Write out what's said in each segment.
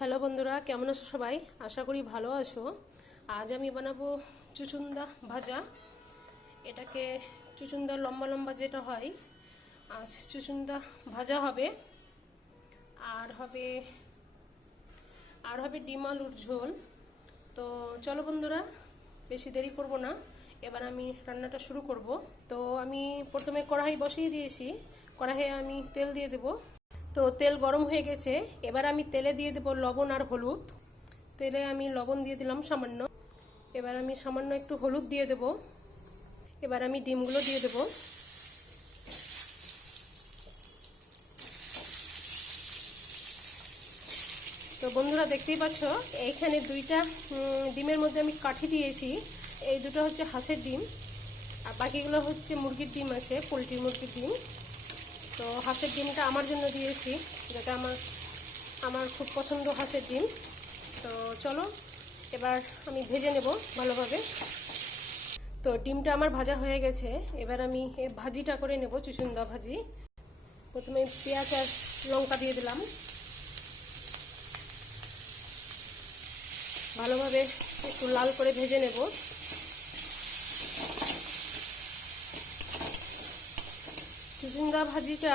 Hello বন্ধুরা, কেমন আছো সবাই? আশা করি ভালো আছো। আজ আমি বানাবো চুচুন্দা ভাজা। এটাকে চুচুন্দা লম্বা লম্বা যেটা হয়, আজ চুচুন্দা ভাজা হবে। আর হবে ডিম আলুর ঝোল। তো চলো বন্ধুরা, বেশি দেরি করব না, এবার আমি রান্নাটা শুরু করব। তো আমি প্রথমে কড়াই বসিয়ে দিয়েছি। কড়াইয়ে আমি তেল দিয়ে দেব। তো তেল গরম হয়ে গেছে, এবার আমি তেলে দিয়ে দেব লবণ আর হলুদ। তেলে আমি লবণ দিয়ে দিলাম সামান্য। এবার আমি সামান্য একটু হলুদ দিয়ে দেব। এবার আমি ডিমগুলো দিয়ে দেব। তো বন্ধুরা দেখতেই পাচ্ছ, এইখানে দুইটা ডিমের মধ্যে আমি কাঠি দিয়েছি। এই দুটো হচ্ছে হাঁসের ডিম, আর বাকিগুলো হচ্ছে মুরগির ডিম আছে, পোলট্রি মুরগির ডিম। তো হাঁসের ডিমটা আমার জন্য দিয়েছি, যেটা আমার খুব পছন্দ হাঁসের ডিম। তো চলো এবার আমি ভেজে নেব ভালোভাবে। তো ডিমটা আমার ভাজা হয়ে গেছে, এবার আমি ভাজিটা করে নেব, চুচুন্দা ভাজি। প্রথমে পেঁয়াজ আর লঙ্কা দিয়ে দিলাম, ভালোভাবে একটু লাল করে ভেজে নেব। চুচুন্দা ভাজিটা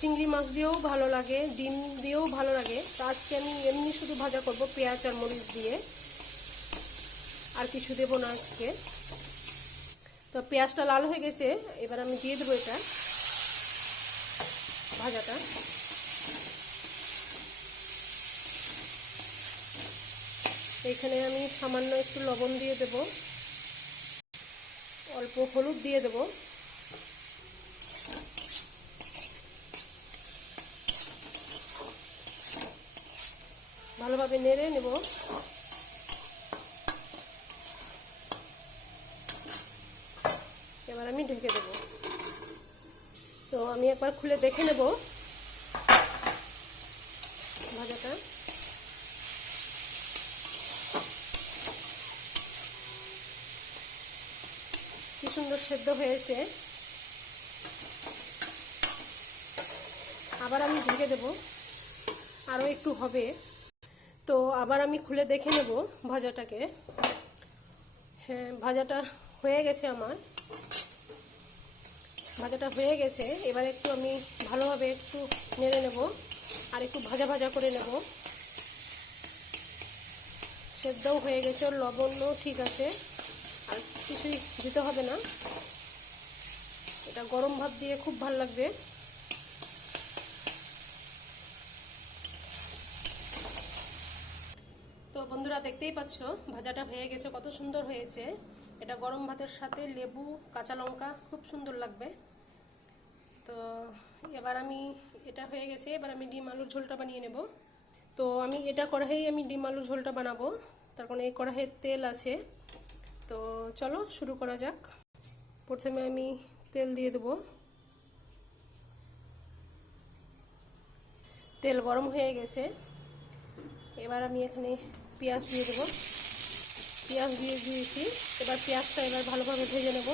চিংড়ি মাছ দিয়েও ভালো লাগে, ডিম দিয়েও ভালো লাগে। তো আজকে আমি এমনি শুধু ভাজা করব, পেঁয়াজ আর মরিচ দিয়ে, আর কিছু দেব না আজকে। তো পেঁয়াজটা লাল হয়ে গেছে, এবার আমি দিয়ে দেবো এটা ভাজাটা। এইখানে আমি সামান্য একটু লবণ দিয়ে দেব, অল্প হলুদ দিয়ে দেব। ভালোভাবে নেড়ে নেব। এবার আমি ঢেকে দেব। তো আমি একবার খুলে দেখে নেব ভাজাটা। কি সুন্দর সেদ্ধ হয়েছে। আবার আমি ঢেকে দেব, আরও একটু হবে। তো আবার আমি খুলে দেখে নেব ভাজাটাকে। হ্যাঁ, ভাজাটা হয়ে গেছে আমার। ভাজাটা হয়ে গেছে, এবার একটু আমি ভালোভাবে একটু নেড়ে নেব, আর একটু ভাজা ভাজা করে নেব। সেদ্ধও হয়ে গেছে, ওর লবণও ঠিক আছে, আর কিছুই দিতে হবে না। এটা গরম ভাত দিয়ে খুব ভালো লাগবে। তো বন্ধুরা দেখতেই পাচ্ছ, ভাজাটা হয়ে গেছে, কত সুন্দর হয়েছে। এটা গরম ভাতের সাথে লেবু, কাঁচা লঙ্কা খুব সুন্দর লাগবে। তো এবার আমি এটা হয়ে গেছে, এবার আমি ডিম আলুর ঝোলটা বানিয়ে নেব। তো আমি এটা কড়াইয়ে আমি ডিম আলুর ঝোলটা বানাবো, তার কারণে এই কড়াইয়ে তেল আছে। তো চলো শুরু করা যাক। প্রথমে আমি তেল দিয়ে দেবো। তেল গরম হয়ে গেছে, এবার আমি এখানে পেঁয়াজ দিয়ে দেবো। পেঁয়াজ দিয়ে দিয়েছি, এবার পেঁয়াজটা এবার ভালোভাবে ভেজে নেব।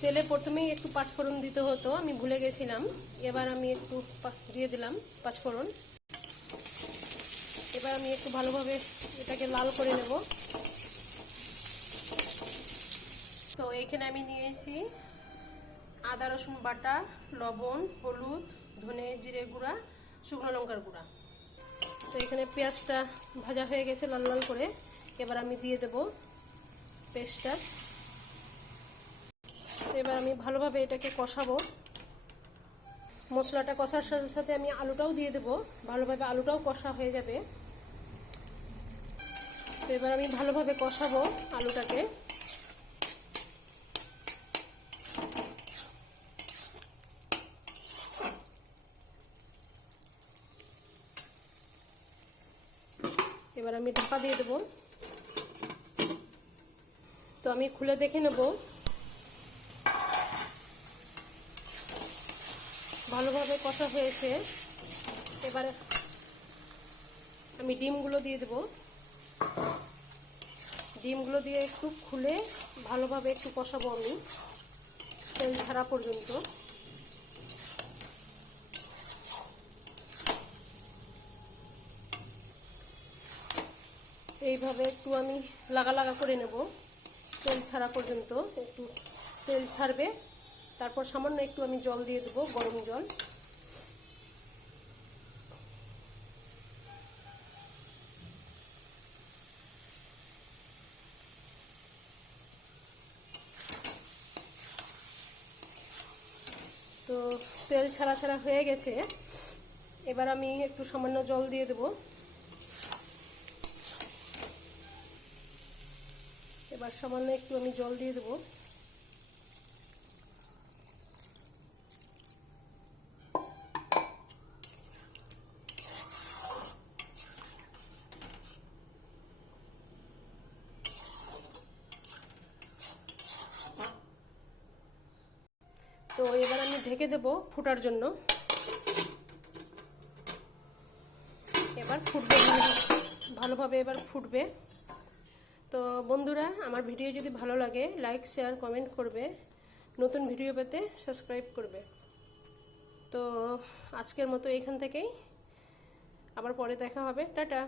তেলে প্রথমেই একটু পাঁচফোড়ন দিতে হতো, আমি ভুলে গেছিলাম। এবার আমি একটু দিয়ে দিলাম পাঁচফোড়ন। এবার আমি একটু ভালোভাবে এটাকে লাল করে নেব। তো এখানে আমি নিয়েছি আদা রসুন বাটা, লবণ, হলুদ, ধনে জিরে গুঁড়া, শুকনো লঙ্কার গুঁড়া। তো এখানে পেঁয়াজটা ভাজা হয়ে গেছে লাল লাল করে, এবার আমি দিয়ে দেব পেস্টটা। এবার আমি ভালোভাবে এটাকে কষাবো। মশলাটা কষার সাথে সাথে আমি আলুটাও দিয়ে দেব, ভালোভাবে আলুটাও কষা হয়ে যাবে। তো এবার আমি ভালোভাবে কষাবো আলুটাকে। এবার আমি ঢাকা দিয়ে দেব। তো আমি খুলে দেখে নেব ভালোভাবে কষা হয়েছে। এবারে আমি ডিমগুলো দিয়ে দেব। ডিমগুলো দিয়ে একটু খুলে ভালোভাবে একটু কষাবো আমি তেল ছাড়া পর্যন্ত। এইভাবে একটু আমি লাগা লাগা করে নেব তেল ছাড়া পর্যন্ত। একটু তেল ছাড়বে, তারপর সামান্য একটু আমি জল দিয়ে দেবো, গরম জল। তো তেল ছাড়া ছাড়া হয়ে গেছে। এবার আমি একটু সামান্য জল দিয়ে দেব। এবার সামান্য একটু আমি জল দিয়ে দেব। তো এবার আমি ঢেকে দেব ফোটার জন্য। এবার ফুটবে ভালোভাবে, এবার ফুটবে। তো বন্ধুরা, আমার ভিডিও যদি ভালো লাগে লাইক, শেয়ার, কমেন্ট করবে। নতুন ভিডিও পেতে সাবস্ক্রাইব করবে। তো আজকের মতো এখান থেকেই, আবার পরে দেখা হবে। টাটা।